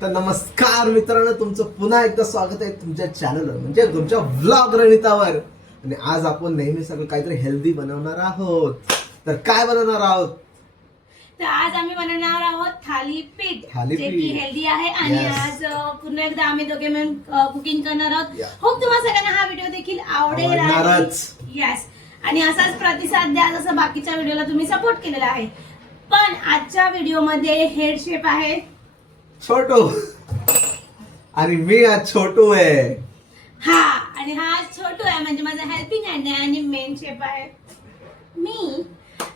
तर नमस्कार मित्रांनो, तुमचं पुन्हा एकदा स्वागत आहे तुमच्या चॅनलवर म्हणजे तुमच्या व्लॉग रणितावर. आणि आज आपण नेहमी सगळं काहीतरी हेल्दी बनवणार आहोत. तर काय बनवणार आहोत? तर आज आम्ही बनवणार आहोत थालीपीठ, थालीपीठ. जे की हेल्दी आहे. आणि Yes. आज पुन्हा एकदा आम्ही दोघे मिळून कुकिंग करणार आहोत. Yeah. होप तुम्हाला सगळ्यांना हा व्हिडिओ देखील आवडणारच. यस. आणि असाच प्रतिसाद द्या जसं बाकीच्या व्हिडिओला तुम्ही सपोर्ट केलेला आहे. पण आजच्या व्हिडिओमध्ये हेड शेफ आहे छोटू आणि मी आज छोटू आहे. हा. आणि हा छोटू आहे म्हणजे माझा हेल्पिंग हँड आहे. आणि मेन शेफ आहे मी.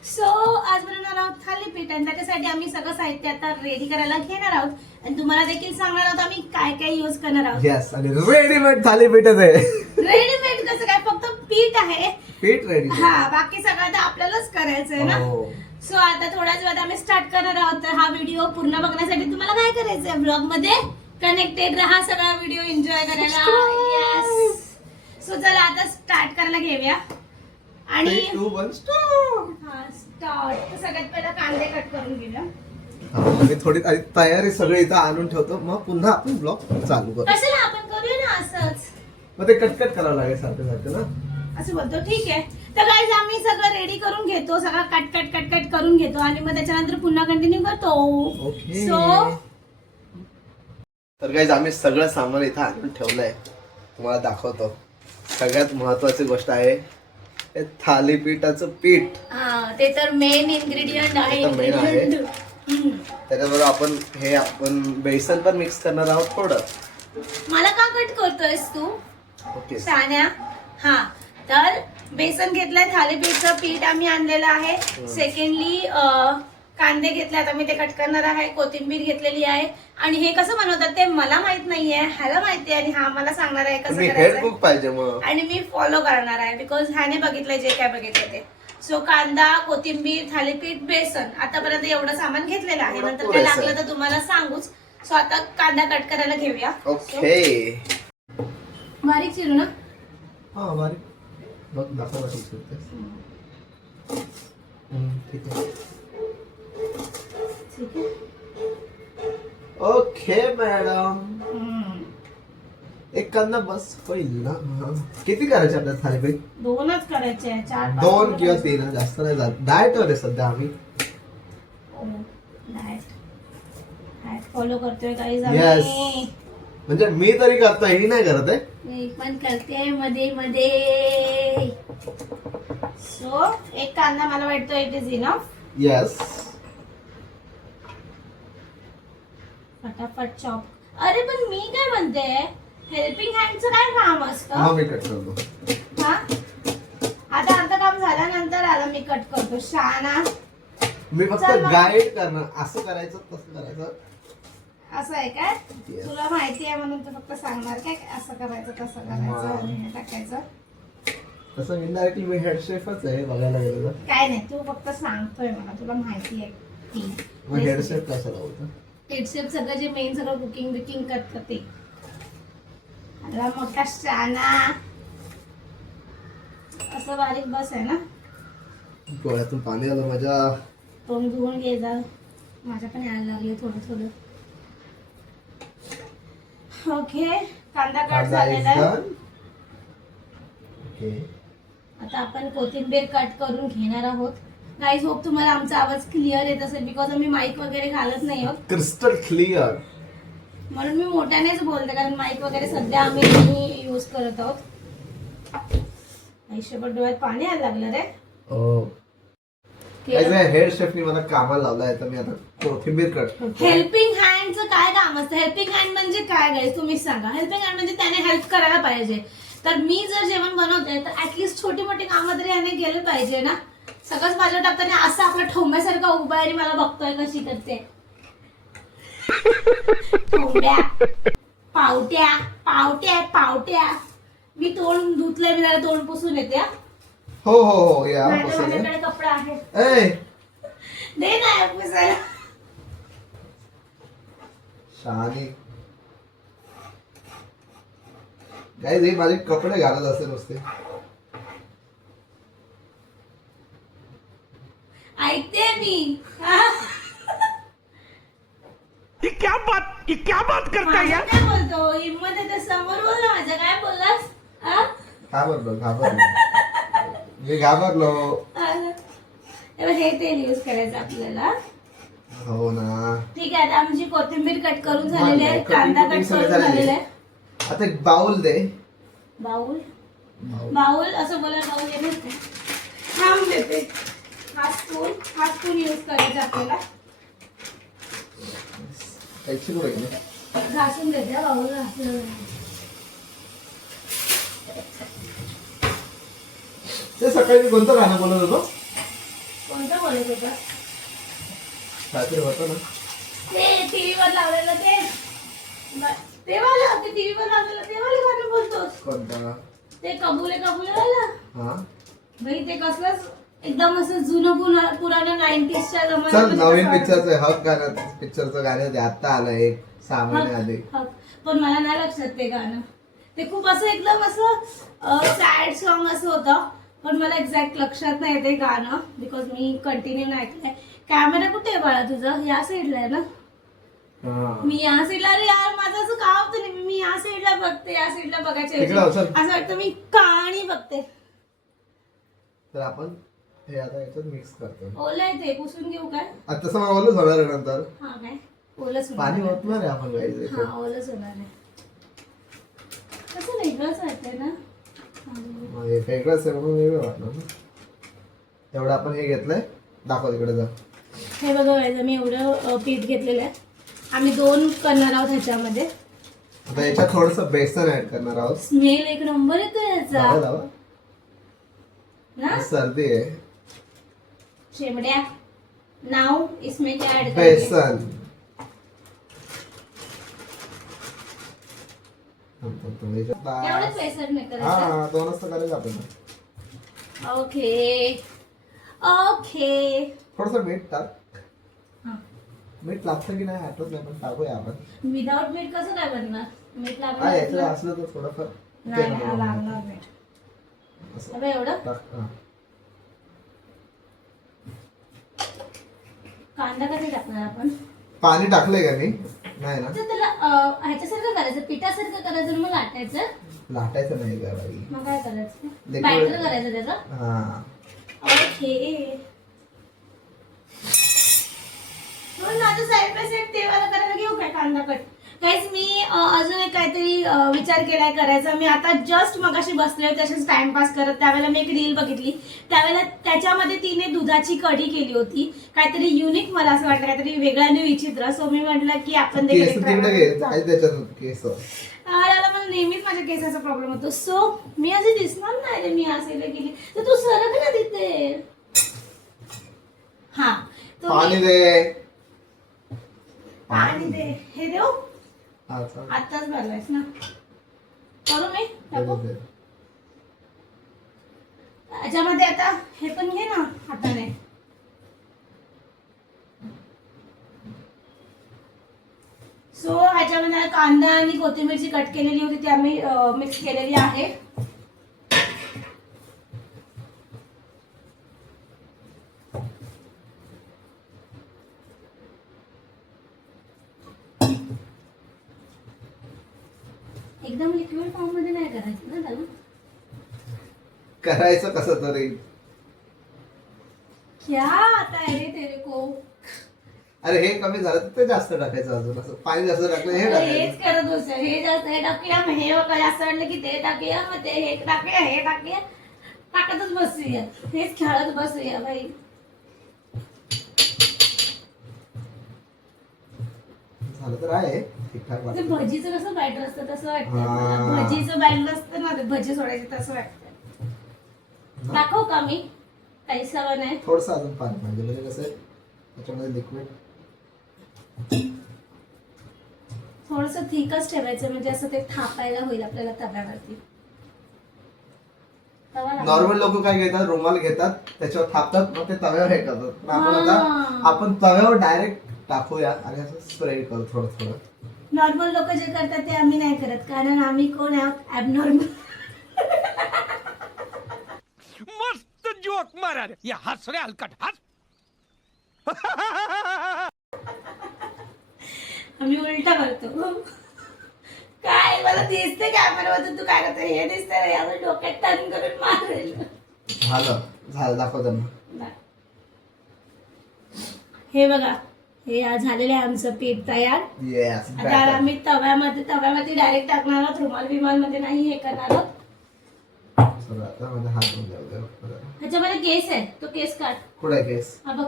सो आज बनवणार आहोत थालीपीठ. आणि त्याच्यासाठी आम्ही सगळं साहित्य आता रेडी करायला घेणार आहोत. आणि तुम्हाला देखील सांगणार आहोत आम्ही काय काय यूज करणार आहोत. येस. आणि रेडीमेड थालीपीठच आहे. रेडीमेड कसं काय, फक्त पीठ आहे. पीठ रेडी. हा, बाकी सगळं तर आपल्यालाच करायचं आहे ना. हो. सो आता थोड्याच वेळात आम्ही स्टार्ट करणार आहोत. तर हा व्हिडिओ पूर्ण बघण्यासाठी तुम्हाला काय करायचंय, ब्लॉग मध्ये कनेक्टेड राहा, सगळा व्हिडिओ एन्जॉय करायला. यस. सो चला आता स्टार्ट करायला घेऊया. आणि 3, 2, 1 स्टार्ट. हा, स्टार्ट. तर सगळ्यात पहिला कांदे कट करून घेऊया. मी थोडी तयारी सगळी इथं आणून ठेवतो, मग पुन्हा आपण ब्लॉग चालू करू. कशाला आपण करूया ना असंच. मग ते कट करावं लागेल सारखं सारखं ना. असं बोलतो, ठीक आहे. तर गाईज आम्ही सगळं रेडी करून घेतो, सगळं कट करून घेतो आणि मग त्याच्यानंतर पुन्हा कंटिन्यू करतो. ओके. सो तर गाईज आम्ही सगळं सामान इथं आणून ठेवलंय, तुम्हाला दाखवतो. सगळ्यात महत्वाची गोष्ट आहे हे थालीपीठाचं पीठ. ते तर मेन इन्ग्रेडियंट आहे. ते तर main आहे. हम्म. त्याच्याबरोबर आपण बेसन पण मिक्स करणार आहोत थोडं. मला का कट करतोयस तू ओके. सान्या? हा, तर बेसन घेतलंय, थालीपीठचं पीठ आम्ही आणलेलं आहे. सेकंडली कांदे घेतले, आता मी ते कट करणार आहे. कोथिंबीर घेतलेली आहे. आणि हे कसं बनवतात ते मला माहित नाहीये, ह्याला माहिती आहे. आणि हा मला सांगणार आहे कसं हेड करायचं. बुक पाहिजे मग. आणि मी फॉलो करणार आहे बिकॉज ह्याने बघितलंय जे काय बघितलं ते. सो कांदा, कोथिंबीर, थालीपीठ, बेसन, आतापर्यंत एवढं सामान घेतलेलं आहे. नंतर काय लागलं तर तुम्हाला सांगूच. सो आता कांदा कट करायला घेऊया. ओके. बारीक चिरू ना. हा बारीक बघ दाखव ठीक आहे. ठीक आहे. Okay madam. एक कांदा बस होईल ना. किती करायचे आपल्या थालीपीठ? 2च करायचे आहे, 4-5 2 किंवा 3, जास्त नाही जात. डाएट वर आहे सध्या आम्ही. डाएट फॉलो करतोय गाईज Yes. आम्ही. म्हणजे मी तरी करतो, ही नाही करत आहे. मी पण करते मध्ये मध्ये. सो एक कांदा मला वाटतं इट इज इनफ. येस. फटाफट चॉप. अरे पण मी काय म्हणते, हेल्पिंग हँडचं काय काम असतं? हा मी कट करतो. हा, आता आमचं काम झाल्यानंतर आता मी कट करतो. शाना मी फक्त चल मग. गाईड करणं, असं करायचं तसं करायचं. असं आहे काय? Yes. तुला माहिती आहे म्हणून तू फक्त सांगणार काय असं करायचं तसं करायचं हा. आणि हे टाकायचं. तसं इनडायरेक्टली मी हेड शेफच आहे बघायला गेलं तर. काय नाही, तू फक्त सांगतोय मला, तुला माहिती आहे ती. मग हेड शेफ कशाला होतं? हेडशेप सगळं जे मेन सगळं कुकिंग बिकिंग करतं ते. आला मोठा शाना. असं बारीक बस आहे ना. डोळ्यातून पाणी आलं माझ्या. तोंड धुवून घे जा. माझ्या पण यायला लागले थोडं थोडं. ओके, कांदा कट झालेला आहे. ओके. आता आपण कोथिंबीर कट करून घेणार आहोत. गाईज होप तुम्हाला आमचा आवाज क्लिअर येत असेल बिकॉज आम्ही माईक वगैरे घालत नाही आहोत. Crystal clear. म्हणून मी मोठ्यानेच बोलते, कारण माईक वगैरे सध्या आम्ही यूज करत आहोत. आयुष्यभर डोळ्यात पाणी यायला लागलं रे. हेड शेफनी मला कामाला लावलाय, तर मी आता कोथिंबीर कट करतो. हेल्पिंग हँडचं काय काम असतं? हेल्पिंग हँड म्हणजे काय गाईज तुम्हीच सांगा. हेल्पिंग हँड म्हणजे त्याने हेल्प करायला पाहिजे. तर मी जर जेवण बनवते तर ऍटलीस्ट छोटी मोठी कामं तरी याने केलं पाहिजे ना. सगळंच बाजूला टाकताना असं आपलं ठोंब्यासारखं उभा आहे आणि मला बघतोय कशी करते. ठोंब्या, पावट्या पावट्या पावट्या. मी तोंड धुतलंय, मी जरा तोंड पुसून येते. हो हो हो या माझ्याकडे कपडा आहे, ए दे ना पुसायला. शहाणी गाईज, हे माझे कपडे घालत असते नुसते. ऐकते मी. क्या बात करता है यार? काय बोलतो हिम्मत आहे तर समोर बोल ना माझ्या. काय बोललास हा? घाबरलो मी घाबरलो. हे तेल युज करायचं आपल्याला. हो ना. ठीक आहे, आता आमची कोथिंबीर कट करून झालेली आहे, कांदा कट करून झालेला आहे. आता एक बाउल दे. बाउल बाउल असं बोला. बाउल येणार का? थांब देते. हा स्पून युज करायचा आपल्याला. घासून देते बाउल घासून. ते सकाळी कोणतं गाणं बोलत होतो? कोणतं बोलत होता? काहीतरी होतं ना ते टीव्हीवर लावलेलं ते वाला. ते टीव्हीवर लावलेलं ते वाला गाणं बोलतोस? कोणतं? ते कबुले कबुले वाला. हा भाई ते कसलंच एकदम असं जुनं पुराणं 90sच्या चल जमान्यामध्ये नवीन कसं पिक्चरचं हक गाणं. पिक्चरचं गाणं ते आता आलं एक 6 महिने आधी. पण मला नाही लक्षात ते गाणं. ते खूप असं एकदम असं सॅड सॉन्ग असं होतं, पण मला एक्झॅक्ट लक्षात नाही ते गाणं, बिकॉज मी कंटिन्यू नाही ऐकलंय. कॅमेरा कुठे आहे बाळा तुझा? या साईडला आहे ना? मी या साईडला. अरे यार माझं असं का होतं नाही, मी या साईडला बघते, या साईडला बघायचं असं वाटतं मी कहाणी बघते. तर आपण हे आता याच्यात मिक्स करतो. ओलं आहे ते, पुसून घेऊ काय? आता तसं मला ओलंच होणार आहे नंतर. हा काय ओलंच पाणी होणार ओतणार आहे आपण गाईज. हा ओलंच होणार आहे. कसं वेगळंच वाटतंय ना. हे वेगळंच आहे म्हणून वेगळं वाटलं ना. तेवढं आपण हे घेतलंय. दाखव तिकडे जा. हे बघा व्हायचं, मी एवढं पीठ घेतलेलं आहे. आम्ही 2 करणार आहोत ह्याच्यामध्ये. आता याच्यात थोडस बेसन ऍड करणार आहोत. स्मेल एक नंबर येतो याचा ना. सर्दी आहे. शेमड्या नाव इसमें क्या ऐड बेसन. एवढंच बेसन नाही करायचं. हा 2च तर करायचं आपण. Okay okay. थोडस मीठ टाक. मीठ लागतं की नाही आठवत नाही, पण टाकूया आपण. विदाउट मीठ कसं काय बनणार? मीठ हा लागणार याच्यात असलं तर थोडंफार नाही लागणार मीठ. असं अबे एवढं टाक. हा. कांदा कधी टाकणार आपण? पाणी टाकलंय का मी? नाही ना. तर त्याला ह्याच्यासारखं करायचं, पिठासारखं करायचं, मग लाटायचं. लाटायचं नाही का बाई? मग काय करायचं? Liquid. बॅटर करायचं त्याचं. हा. ओके. म्हणून आता साईड बाय साईड तेवाला करायला घेऊ काय कांदा कट. काहीच मी अजून एक काहीतरी विचार केलाय करायचा. मी आता जस्ट मगाशी बसले होते तसेच टाइमपास करत. त्यावेळेला मी एक रील बघितली. त्यावेळेला त्याच्यामध्ये तिने दुधाची कढी केली होती. काहीतरी युनिक मला असं वाटलं, काहीतरी वेगळं आणि विचित्र. सो मी म्हटलं की आपण केस तिकडे घे. काय त्याच्यात केस? याला मला नेहमीच माझ्या केसाचा प्रॉब्लेम होतो. सो मी असे दिसणार नाही रे मी असेल गेली तर तू सरक ना तिथे. हा पाणी दे. पाणी दे. हे देऊ? हा चालेल. आताच भरलायस ना. करू मी टाकू? याच्यामध्ये आता हे पण घे ना हाताने. सो ह्याच्यामध्ये कांदा आणि कोथिंबीरची कट केलेली होती ती आम्ही मिक्स केलेली आहे. एकदम लिक्विड फॉर्म मध्ये नाही करायचं ना त्याला. करायचं कसं तरी. क्या आता है रे तेरे को. अरे हे कमी झालं तर ते जास्त टाकायचं. अजून असं पाणी जास्त टाकलं हे हेच टाकायचं. करत होतं. हे जास्त हे टाकूया, मग हे बघा जास्त वाटलं की ते टाकूया, मग ते हे टाकूया, हे टाकूया, टाकतच बसूया. हेच खेळत बसूया बाई. झालं तर आहे ठीकठाक ते वाटतं. भजीचं कसं बॅटर असतं तसं वाटतं. हा. भजीचं बॅटर असतं ना, ते भजी सोडायचे तसं वाटतं. दाखवू का मी? काही सवय नाही. थोडस अजून पाणी पाहिजे, म्हणजे कसं आहे त्याच्यामध्ये लिक्विड. थोडस थिकच ठेवायचं, म्हणजे असं ते थापायला होईल आपल्याला तव्यावरती. नॉर्मल लोक काय घेतात, रुमाल घेतात त्याच्यावर थापतात, मग ते तव्यावर हे करतात. पण आपण आता आपण तव्यावर डायरेक्ट टाकूया आणि असं स्प्रेड करू थोडं थोडं. नॉर्मल लोक जे करतात ते आम्ही नाही करत, कारण आम्ही कोण आहोत ऍबनॉर्मल. मस्त जोक मारा रे. या हस रे हलकट हस. आम्ही उलटा करतो. काय मला दिसते कॅमेरावर तू काय करते हे दिसतंय रे, आपण डोक्यात टर्न करून मारेल. झालं दाखव त्यांना. हे बघा, हे झालेलं आहे आमचं पीठ तयार. येस आता आम्ही तव्यामध्ये डायरेक्ट टाकणार आहोत. रुमाल मध्ये नाही हे करणार आहोत. ह्याच्यामध्ये केस आहे, तो केस काढ. कुठे केस? हा बघ,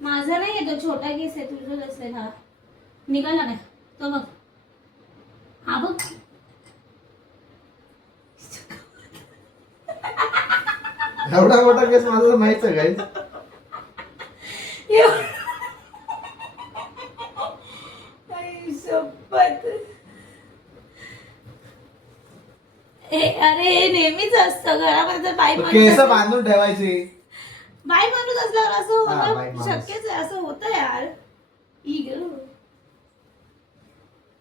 माझा नाही आहे तो, छोटा केस आहे. तुझं असेल हा, निघाला काय तो बघ. हा बघ, एवढा मोठा केस माझा तर माहित आहे गाईस. अरे हे नेहमीच असतं घरामध्ये. तर बाई केस बांधून ठेवायची. बाई माणूस असल्यावर असं हा, बाई होणं माणूस. शक्यच आहे. असं होतं यार.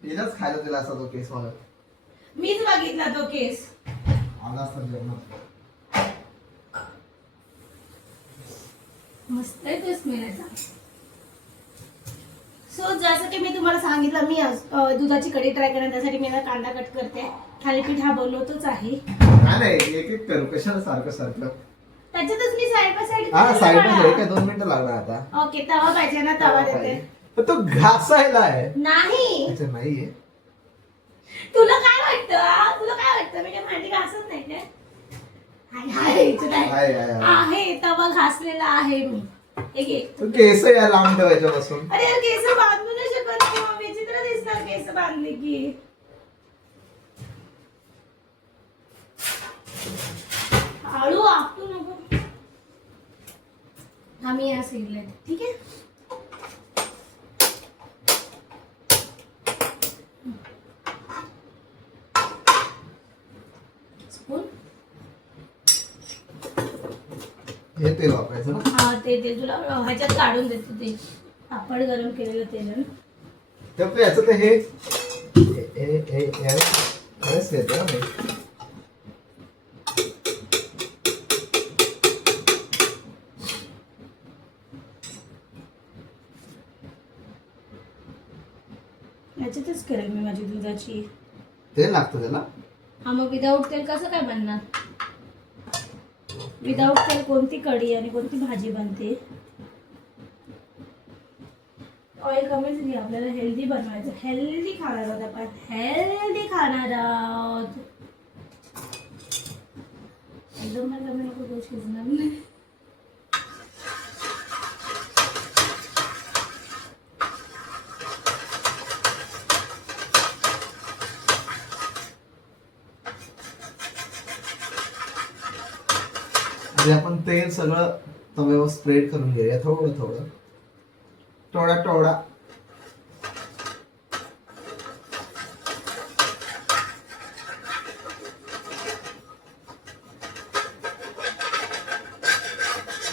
तिलाच खायला तिला असा तो केस मला मीच बघितला तो केस. आला असता जेवणात. मस्त आहे तो स्मेल याचा. सो जसं की मी तुम्हाला सांगितलं, मी दुधाची कढी ट्राय करणार, त्यासाठी मी आता कांदा कट करते. थालीपीठ हा बनवतोच आहे. नाही एक करू, कशाला सारखं त्याच्यातच मी साईड बाय साईड. हा साईड बाय साईड काय 2 मिनिटं लागणार आता. ओके, तवा पाहिजे ना, तवा देते. पण तो घासायला आहे. नाही, अच्छा नाहीये. तुला काय वाटतं? तुला काय वाटतं मी काय भांडी घासत नाही काय? आहे, तवा घासलेला आहे मी. हे घे. तो केस या लांब ठेवायच्या पासून. अरे यार, केस बांधू नाही शकत किंवा विचित्र दिसणार केस बांधले की. हळू आपटू नको. आम्ही या सिरले ठीक आहे. स्पून. हे तेल वापरायचं ना. हा, ते तेल तुला ह्याच्यात काढून देतो. ते पापड गरम केलेलं तेल आहे ना. तर याचं ते हे घेतो ना मी. याच्यातच करेल मी माझी दुधाची. तेल लागतं त्याला. हा, मग विदाऊट तेल कसं काय बनणार? विदाऊट तेल कोणती कढी आणि कोणती भाजी बनते? ऑइल कमीच घे, आपल्याला हेल्दी बनवायचं. हेल्दी खाणार आहोत आपण, हेल्दी खाणार आहोत. एकदम कमी नको, तो शिजणार नाही. म्हणजे आपण तेल सगळं तव्यावर स्प्रेड करून घेऊया. थोडं टोळा.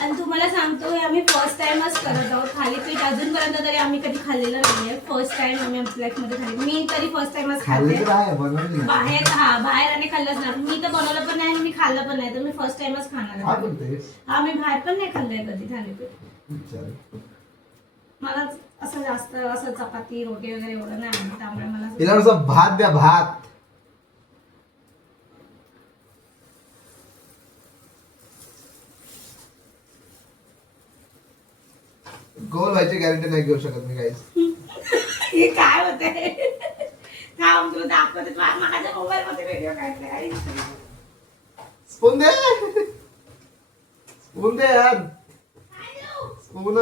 आणि तुम्हाला सांगतो, हे आम्ही फर्स्ट टाइमच करत आहोत. थालीपीठ अजूनपर्यंत तरी आम्ही कधी खाल्लेलं नाहीये. फर्स्ट टाइम आम्ही आमच्या लाईफ मध्ये खाल्ली. मी तरी फर्स्ट टाइमच खाल्ले. बाहेर आणि खाल्लंच ना. मी तर बनवलं पण नाही आणि मी खाल्लं पण नाही, तर मी फर्स्ट टाइमच खाणार आहे. हा, मी बाहेर पण नाही खाल्लंय कधी थालीपीठ. मला असं जास्त असं चपाती रोटी वगैरे एवढं नाही आवडत, त्यामुळे मला तिला भात द्या, भात. गोल व्हायची गॅरंटी नाही घेऊ शकत मी काहीच. हे काय होतंय? थांब, तुला दाखवते. माझ्या मोबाईल मध्ये व्हिडिओ काढले. स्पून दे. स्पून दे यार. स्पून.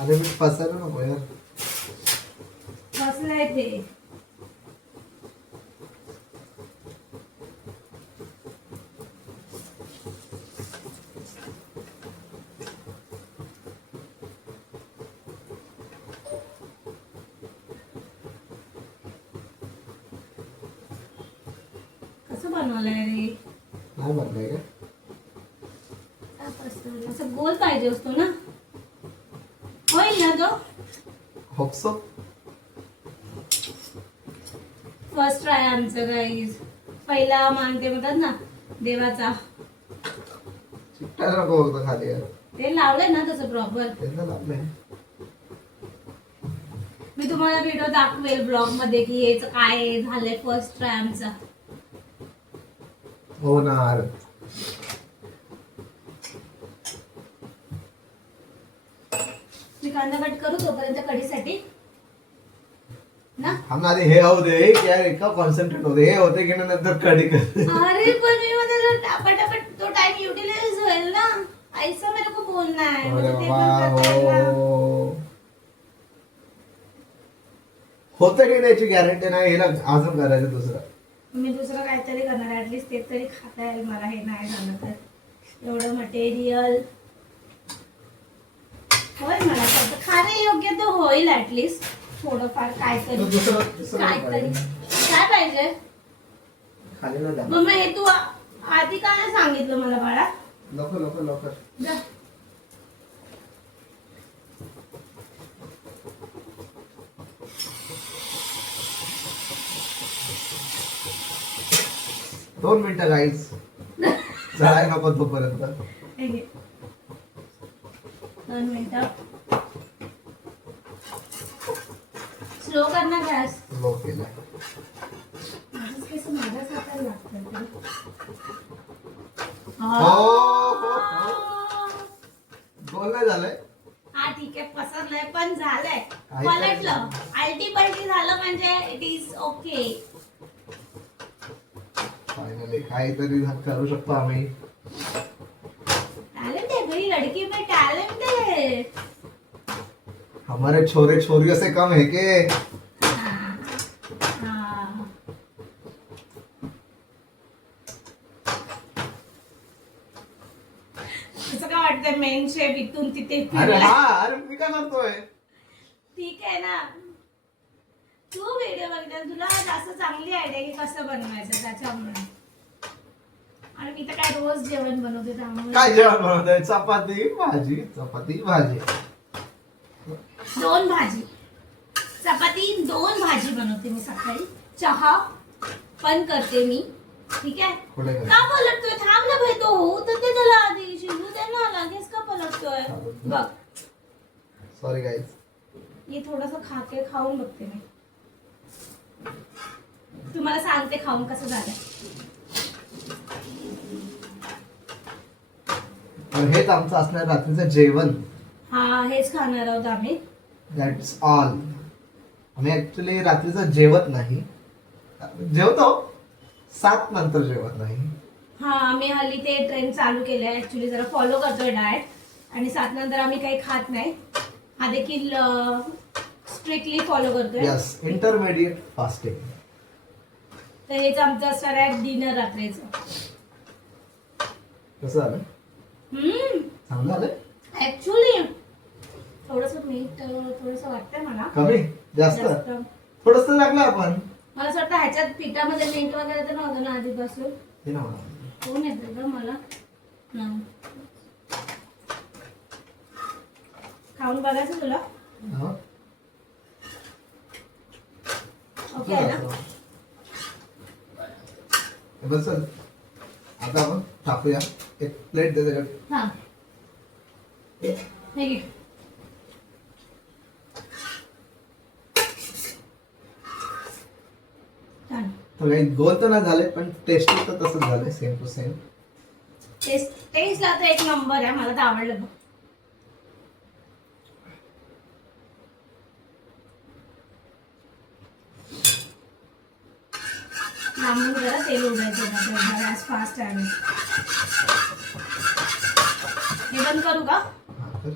अरे मी फसायला नको यार. बसलंय ते. कसं बनवलंय रे? नाही बनलाय का? असं गोल पाहिजे असतो ना. होईल ना तो? Hope so. फर्स्ट ट्राय आमचं गाईज. पहिला मानते म्हणतात ना, देवाचा चिकटायला नको होतं खाली यार. ते लावलंय ना तसं प्रॉपर. त्यांना लागलंय. मी तुम्हाला व्हिडिओ दाखवेल ब्लॉग मध्ये की हेच काय झालंय फर्स्ट ट्राय आमचा. होणार. मी कांदा कट करू तोपर्यंत कढीसाठी ना. हम आधी हे होऊ दे यार, एका कॉन्सन्ट्रेट होते हे होते की नंतर कडी कर. अरे पण मी मध्ये पटापट तो टाइम युटिलाइज होईल ना. ऐसा मेरे को बोलना है. अरे ते बाबा पण करता येईल ना. हो. होतं की त्याची गॅरंटी नाही, हिला अजून करायचं दुसरं. मी दुसरं काहीतरी करणार ऍटलीस्ट ते तरी खाता येईल मला. हे नाही झालं तर एवढं मटेरियल होईल मला खाणे योग्य तर होईल ऍटलीस्ट थोडंफार काहीतरी. दुसरं काहीतरी काय पाहिजे खाली ना जा. मग हे तू आधी का नाही सांगितलं मला बाळा. लवकर लवकर लवकर. जा. दोन मिनिटं गाईज चढाय नको तोपर्यंत. हे घे. 2 मिनिटं स्लो करणार गॅस. लो केला. माझंच केस माझ्याच हाताला लागतं. गोल नाही झालंय. हा ठीक आहे पसरलंय पण झालंय. पलटलं आलटी पलटी झालं म्हणजे इट इज ओके. फायनली काहीतरी करू शकतो आम्ही. टैलेंट है भाई लड़की में टैलेंट है. हमारे छोरे छोरियों से कम है के. हाँ. हाँ. कसं काय वाटतंय मेन शेप इथून तिथे अरे फिरलाय. हा, अरे मी काय करतोय. ठीक आहे ना. तू व्हिडिओ बघितला तुला जास्त चांगली आयडिया की कसं बनवायचं त्याच्यामुळे. आणि मी तर काय रोज जेवण बनवते त्यामुळे. काय जेवण बनवतोय. चपाती भाजी चपाती भाजी. 2 भाजी चपाती 2 भाजी बनवते मी सकाळी. चहा पण करते मी. ठीक आहे. पुढे काय? का पलटतोय थांब ना भाई. तो होऊ तर ते त्याला आधी शिजू दे ना. लगेच का पलटतोय बघ. Sorry guys. हे थोडस खाऊन बघते मी. तुम्हाला सांगते खाऊन कसं झालं. तर हेच आमचं असणार रात्रीचं जेवण. हा हेच खाणार आहोत आम्ही. That's all. आम्ही ऍक्च्युली रात्रीचं जेवत नाही. जेवतो 7 नंतर जेवत नाही. हा आम्ही हल्ली ते ट्रेंड चालू केलंय. ऍक्च्युली जरा फॉलो करतोय डाएट. आणि 7 नंतर आम्ही काही खात नाही. हा देखील स्ट्रिक्टली फॉलो करतोय. Yes intermediate fasting. तर हेच आमचं असणार आहे डिनर रात्रीचं. कसं झालं. चांगलं झालंय. ऍक्च्युली थोडस मीठ थोडस वाटतंय मला. कमी जास्त थोडस लागलं आपण. मला असं वाटतं ह्याच्यात पिठामध्ये मीठ वगैरे तर नव्हतं ना आधीपासून. हे ना कोण येतं ग मला. खाऊन बघायचं तुला. हा. ओके आहे ना. बस चल. आता आपण टाकूया. एक प्लेट दे त्याच्यात. हा हे घे. छान. तर काही गोल तर नाही झाले पण टेस्टी तर तसंच झालंय सेम टू सेम. टेस्टला तर एक नंबर आहे. मला तर आवडलं बघ. लांबून जरा तेल उडायचं गॅस फास्ट आहे. हे बंद करू का. हा, तर.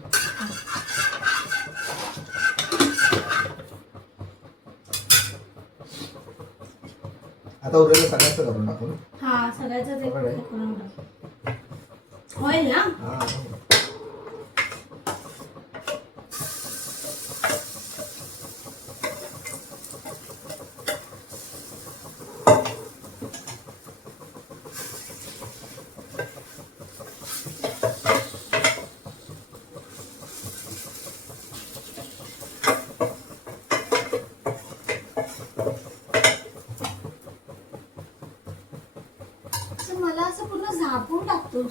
आता उरलेलं सगळ्याचं करून टाकू ना. हा सगळ्याचं ते बरोबर आहे. करून टाक. होईल ना. हा. तर मला असं पूर्ण झापून टाकतो.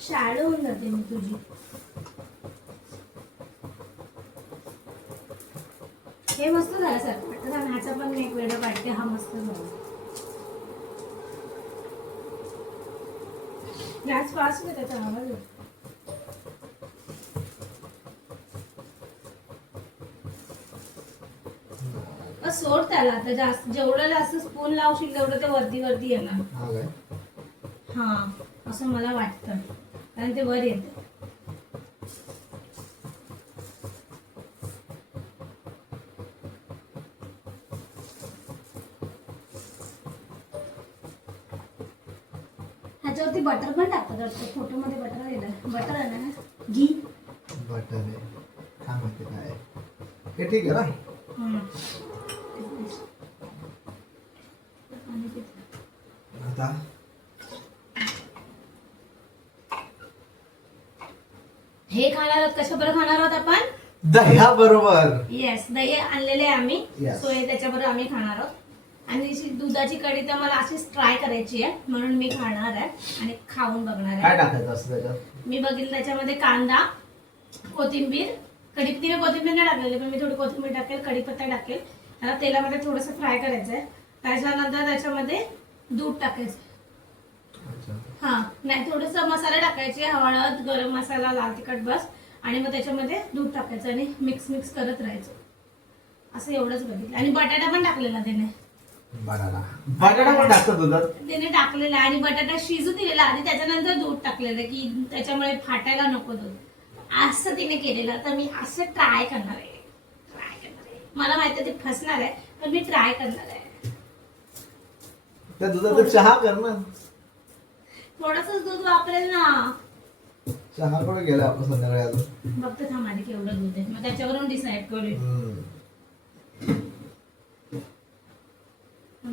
शॅडो होऊन जाते मी तुझी. हे मस्त झालं सर. आता ह्याचा पण मी एक वेळ काढते. हा मस्त झाला. गॅस फास्ट आहे त्याचा आवाज आहे. सोड त्याला. आता जास्त जेवढं जास्त स्पून लावशील तेवढं ते वरती वरती येणार. हा काय? हा असं मला वाटतं कारण ते वर येते. ह्याच्यावरती बटर पण टाकतात वाटतं. फोटो मध्ये बटर दिलं. बटर आहे ना. घी बटर आहे. काय माहिती काय आहे. हे ठीक आहे ना. आता हे खाणार आहोत. कशाबरोबर खाणार आहोत आपण? दह्या बरोबर. येस, दही आणलेले आहे आम्ही. Yes. सो हे त्याच्याबरोबर आम्ही खाणार आहोत. आणि ही दुधाची कढी तर मला अशीच ट्राय करायची आहे म्हणून मी खाणार आहे आणि खाऊन बघणार काय आहे. टाकायचं असं त्याच्यात? मी बघितलं त्याच्यामध्ये कांदा, कोथिंबीर, कढीपत्ता कोथिंबीर नाही टाकलेली पण मी थोडी कोथिंबीर टाकेल, कढीपत्ता टाकेल. त्याला तेलामध्ये थोडंसं फ्राय करायचं आहे. त्याच्यानंतर त्याच्यामध्ये दूध टाकायचं. अच्छा. हा नाही थोडंसं मसाला टाकायचे. हळद, गरम मसाला, लाल तिखट बस. आणि मग त्याच्यामध्ये दूध टाकायचं आणि मिक्स करत राहायचं. असं एवढंच बघितलं. आणि बटाटा पण टाकलेला त्याने. बटाटा पण टाकतो दुधात? त्याने टाकलेला आणि बटाटा शिजू दिलेला आणि त्याच्यानंतर दूध टाकलेलं की त्याच्यामुळे फाटायला नको दूध. असं तिने केलेलं. तर मी असं ट्राय करणार आहे. मला माहिती आहे ते फसणार आहे पण मी ट्राय करणार आहे. त्या दुधाचा चहा कर ना. थोडस दूध वापरेल ना. चहा कुठे गेला आपण संध्याकाळी अजून? बघते थांब आधी केवढं दूध आहे मग त्याच्यावरून डिसाईड करू.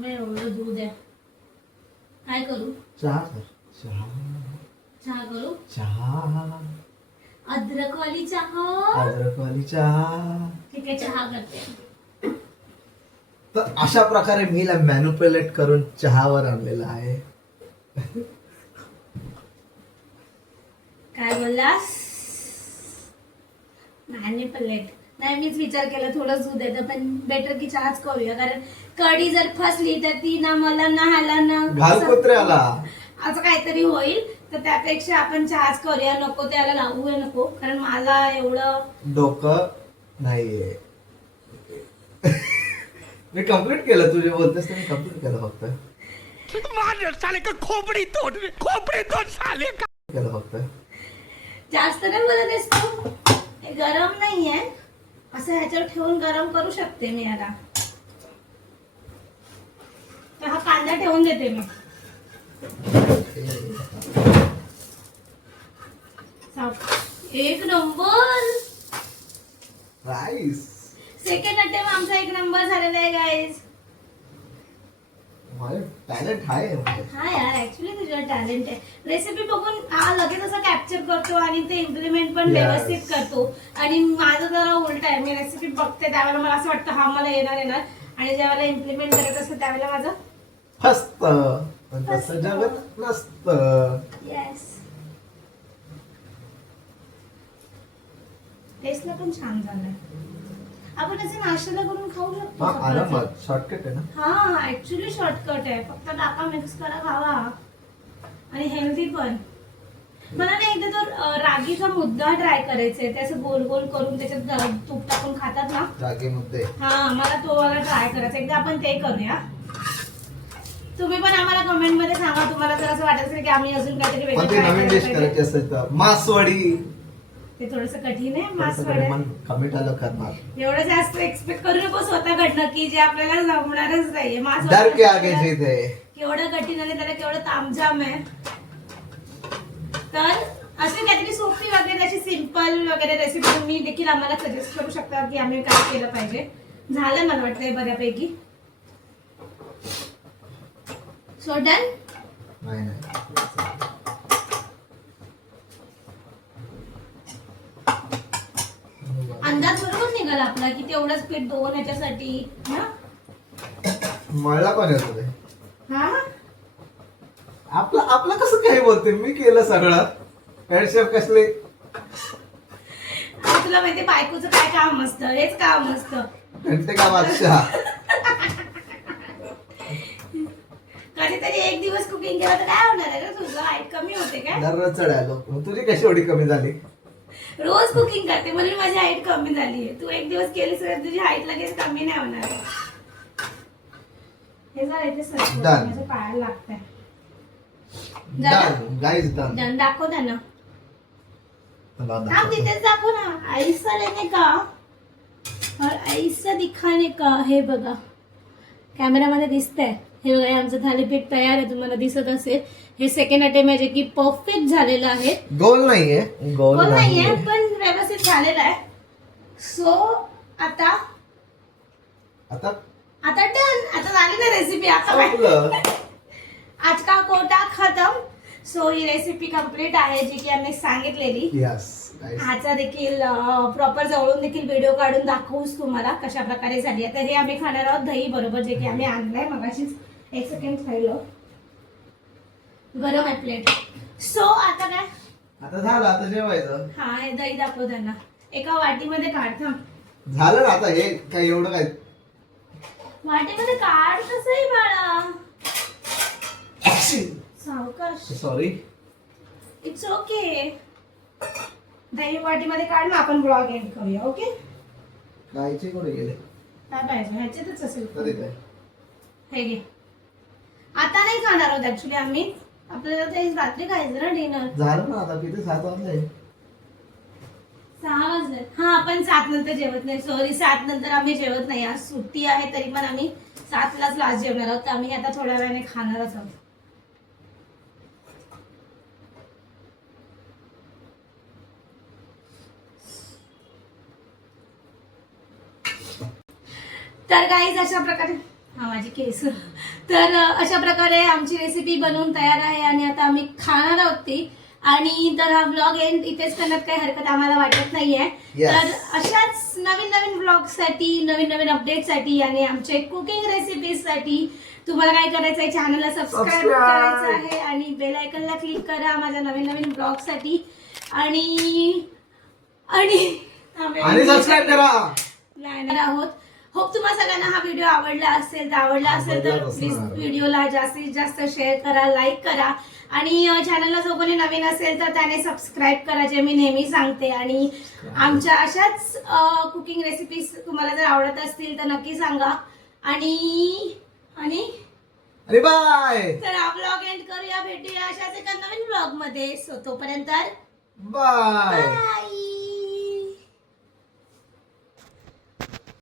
एवढं दूध आहे. काय करू? चहा कर. चहा करू. चहा. अद्रकवाली चहा. अद्रकवाली चहा. ठीक आहे चहा करते. तर अशा प्रकारे मीला मॅनिप्युलेट करून चहावर आणलेला आहे. काय बोललास? मॅनिप्युलेट नाही. मीच विचार केला थोडं दूध येतं पण बेटर की चहाच करूया कारण कढी जर फसली तर ती ना मला ना ह्याला ना घाल कुत्र्याला असं काहीतरी होईल. तर त्यापेक्षा आपण चहाच करूया. नको त्याला लावूया नको कारण मला एवढं डोकं नाहीये. मी कम्प्लीट केलं. तुझे बोलतेस तर मी कम्प्लीट केलं फक्त. मार साले का खोपड़ी तोड़ साले का. केलं फक्त. जास्त नाही बोलत आहेस तू. हे गरम नाहीये. असं ह्याच्यावर ठेवून गरम करू शकते मी याला. तर हा कांदा ठेवून देते मी. एक नंबर. राईस. सेकंड अटेम्प्ट आमचा एक नंबर झालेला आहे गाईज. माझं टॅलेंट आहे. हा यार ऍक्च्युली तुझं टॅलेंट आहे. रेसिपी बघून हा लगेच असं कॅप्चर करतो आणि ते इम्प्लिमेंट पण व्यवस्थित करतो. आणि माझं जरा उलट आहे. मी रेसिपी बघते त्यावेळेला मला असं वाटतं हा मला येणार आणि ज्यावेळेला इम्प्लिमेंट करत असतो त्यावेळेला माझं फस्त. पण तसं जगत नसतं. येस. टेस्टला पण छान झालंय. आपण असे नाश्त्याला करून खाऊ शकतो. आरामात. शॉर्टकट आहे ना. हा ऍक्च्युली शॉर्टकट आहे. फक्त टाका मिक्स करा खावा आणि हेल्दी पण. मला ना एकदा तो रागीचा मुद्दा ट्राय करायचा आहे. ते असं गोल गोल करून त्याच्यात तूप टाकून खातात ना. रागी मुद्दे. हा मला तो वाला ट्राय करायचा. एकदा आपण ते करूया. तुम्ही पण आम्हाला कमेंट मध्ये सांगा तुम्हाला जर असं वाटत असेल की आम्ही अजून काहीतरी वेगळं कोणती try नवीन करायला डिश पाहिजे. करायची असेल तर मासवडी. ते थोडस कठीण आहे. मासवड्या कमेंट आलं करणार. एवढं जास्त एक्सपेक्ट करू नको स्वतःकडनं की जे आपल्याला जमणारच नाहीये. डर के आगे जीत है. केवढं कठीण आणि त्याला केवढं तामझाम आहे. तर अशी काहीतरी सोपी वगैरे अशी सिंपल वगैरे रेसिपी तुम्ही देखील आम्हाला सजेस्ट करू शकता की आम्ही काय केलं पाहिजे. झालंय मला वाटतंय बऱ्यापैकी. So done. नाही. अंदाज बरोबर निघाला आपला की तेवढंच पीठ दोन याच्यासाठी ना. मळला पण येतो ते. हा आपलं आपलं कसं काही बोलते, मी केलं सगळं. हेड शेफ कसले. आता तुला माहिती बायकोचं काय काम असतं, हेच काम असतं. घंटे का बादशाह. कधीतरी एक दिवस कुकिंग केलं तर काय होणार आहे रे तुझं, हाईट कमी होते काय? दररोज चढायलो. मग तुझी कशी एवढी कमी झाली? रोज कुकिंग करते म्हणून माझी हाईट कमी झाली आहे. तू एक दिवस केलीस तर तुझी हाईट लगेच कमी नाही होणार. हे जर इथे सरकवलं, Done. माझ्या पायाला लागतंय. Done guys done. डन दाखव त्यांना. हाँ तिथेच दाखव ना. ऐसा लेने का और ऐसा दिखाने का. हे बघा कॅमेरामध्ये दिसतंय. हे बघा हे आमचं थालीपीठ तयार आहे, तुम्हाला दिसत असेल. हे सेकंड अटेम्प्ट आहे जे की परफेक्ट झालेलं आहे. गोल नाहीये. गोल पण नाहीये नाहीये. पण व्यवस्थित झालेलं आहे. सो आता आता आता डन. आता झाली ना रेसिपी. आता काय संपलं. आज का कोटा खतम. सो ही रेसिपी कम्प्लीट आहे जी की आम्ही सांगितलेली. Yes guys. ह्याचा देखील प्रॉपर जवळून देखील व्हिडिओ काढून दाखवूच तुम्हाला कशा प्रकारे झाली आहे. तर हे आम्ही खाणार आहोत दही बरोबर, जे की आम्ही आणलंय मगाशीच. एक सेकंड खायलो. गरम आहे प्लेट. सो आता काय, आता झालं, आता जेवायचं. हा हे दही दाखव त्यांना. एका वाटीमध्ये काढ. थांब. झालं ना आता. हे काय एवढं काय. वाटीमध्ये काढ. कसं आहे बाळा, सावकाश. सॉरी. It's okay. दही वाटीमध्ये काढ ना, आपण ब्लॉग एंड करूया. ओके. कायचे कुठे गेले? काय पाहिजे ह्याच्यातच असेल. कधी काय? हे घे. आता नाही खाणार आहोत ऍक्च्युली आम्ही. आपल्याला ते रात्री खायचं ना डिनर. झालं ना आता. किती 7 वाजले. 6 वाजले. हा आपण 7 नंतर जेवत नाही. सॉरी 7 नंतर आम्ही जेवत नाही. आज सुट्टी आहे तरी पण आम्ही 7लाच लास्ट जेवणार आहोत. तर आम्ही आता थोड्या वेळाने खाणारच आहोत. तर गाईज अशा प्रकारे, हा माझी केस. तर अशा प्रकारे आमची रेसिपी बनवून तयार आहे आणि आता आम्ही खाणार आहोत ती. आणि तर हा ब्लॉग एंड इथेच करण्यात काही हरकत आम्हाला वाटत नाहीये. Yes. तर अशाच नवीन नवीन ब्लॉगसाठी, नवीन नवीन अपडेटसाठी आणि आमचे कुकिंग रेसिपीजसाठी तुम्हाला काय करायचं आहे, चॅनलला सबस्क्राईब Subscribe. करायचं आहे आणि बेल आयकनला क्लिक करा माझ्या नवीन नवीन ब्लॉगसाठी. आणि आणि सबस्क्राईब करा. नाही आहोत. होप तुम्हाला सगळ्यांना हा व्हिडिओ आवडला असेल तर आवडलाच प्लीज असणार. व्हिडिओला जास्तीत जास्त शेअर करा, लाईक करा आणि चॅनलला जो कोणी नवीन असेल तर त्याने सबस्क्राईब करा, जे मी नेहमी सांगते. आणि आमच्या अशाच कुकिंग रेसिपीज तुम्हाला जर आवडत असतील तर नक्की सांगा. आणि अरे बाय तर हा ब्लॉग एंड करूया. भेटूया अशाच एका नवीन ब्लॉग मध्ये. सो तोपर्यंत बाय. बाय.